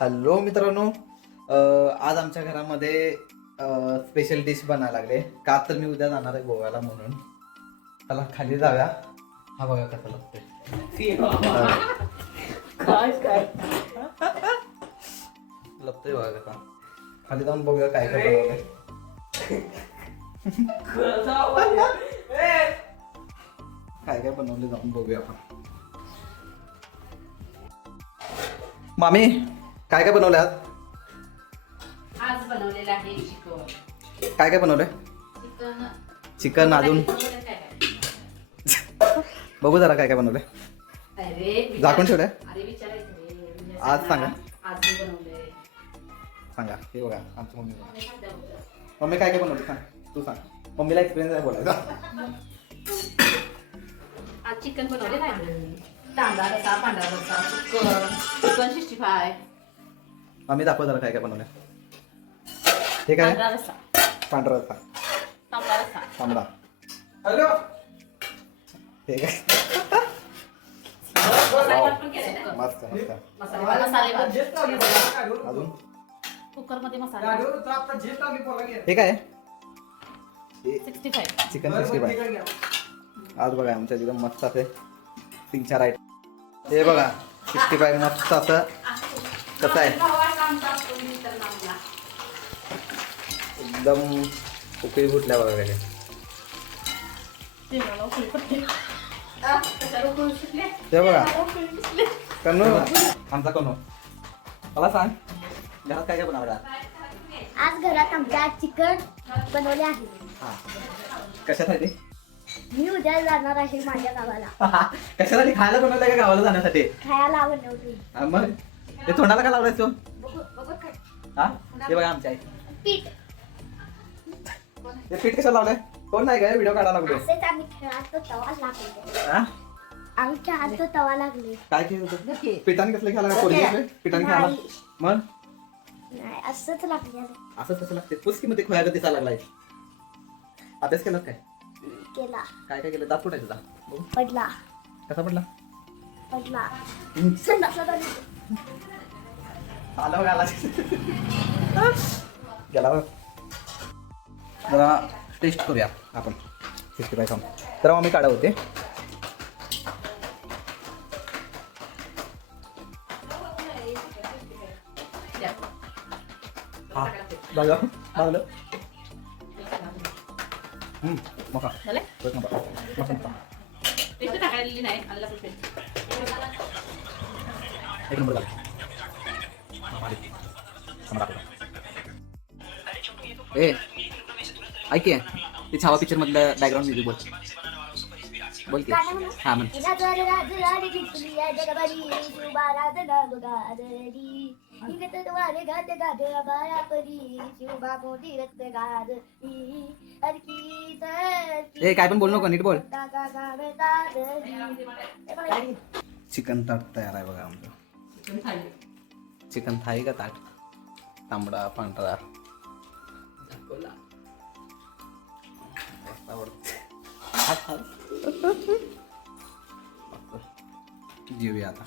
Hello मित्रांनो, आज आमच्या घरामध्ये स्पेशल डिश बनायला लागले. का तर मी उद्या जाणार आहे गोव्याला म्हणून. चला खाली जाऊया. हा बघा कसं लागतंय. लपतंय बघा कसा. खाली जाऊन बघूया काय काय बनवलंय. काय काय बनवले जाऊन बघूया आपण. मामी काय काय बनवलं आज बनवलेलं आहे चिकन. काय काय बनवलंय? चिकन अजून बघू जरा काय काय बनवलंय. अरे झाकून ठेवलंय. अरे विचारायचं आज सांगा. आज मी बनवलंय. सांगा. हे बघा आमची मम्मी. मम्मी काय काय बनवलं सांग. तू सांग. मम्मीला एक्सपिरियन्स आहे बोलायचा. आज चिकन बनवलेलं आहे. तांबडा रस्सा, पांढरा रस्सा, चिकन 65. मम्मी दाखव जरा काय काय बनवलंय. हे काय? पांढरा रस्सा, पांढरा रस्सा, तांबडा रस्सा. तांबडा. हॅलो. हे काय? मसाले भात पण केलेला आहे. मस्त मस्त. मसाले भात. अजून कुकर मध्ये मसाले भात. हे काय? 65. चिकन 65. आज बघा आमच्या तिथं मस्त असे 3-4 आयटम. हे बघा 65 मस्त असं कसं आहे एकदम उकळी फुटल्या बघा काय. ते बघा कन्नू आमचा कन्नू मला सांग घरात काय काय बनवलं आज घरात आमच्या चिकन बनवले आहे. हा कशासाठी? मी उद्या जाणार आहे माझ्या गावाला. कशासाठी खायला बनवलंय का गावाला जाण्यासाठी? खायला बनवली. हा, मग ते तोंडाला का लावलाय तू? बघू काय? हा हे बघा आमच्या आई. पीठ हे पीठ कशाला लावलंय? कोण नाही काय व्हिडिओ काढायला लागलो. असेच आम्ही खेळात तवा लागले. हा? आम्ही खेळात तवा लागले. काय केलं होतं? पिठाने कसलं खेळायला का? पोरगी कसलं? पिठाने खेळायला नाही. मग नाही असंच लागले. असं कसं लागते? पुसकी मध्ये खोया दिसायला लागलाय. अभ्यास केला काय? केला. काय काय केलं? दात कुठायचं दात? बघू. पडला. कसा पडला? पडला. हम्म. संडासला जाणे. आला बघ आला. गेला बघ. जरा टेस्ट करूया आपण 65 खाऊन. तर मग मी काढा होते. हा बघा लागलं. मोठा झालं? एक नंबर. मस्त मस्त. पेस्ट टाकायलेली नाही, आलं लसूण पेस्ट. एक नंबर झाला. हा, भारी. चांगला दाखवला. ए ऐक की, ते छावा पिक्चर मधलं बॅकग्राऊंड म्युझिक बोल. बोल की. गाणं म्हणू? हा म्हण. राजवाडी राजवाडी जिंकली आहे जगभरी, शिवबा राधना गादरी. हिंगत वारे गात गात बाळा परी, शिवबा मोठी रक्त गादरी. अरकी ए काय पण बोल नको, नीट बोल. तर चिकन ताट तयार आहे बघा आमचं. चिकन थाळी. चिकन थाळी का ताट? तांबडा पांढरा दाखवला. जेऊया आता.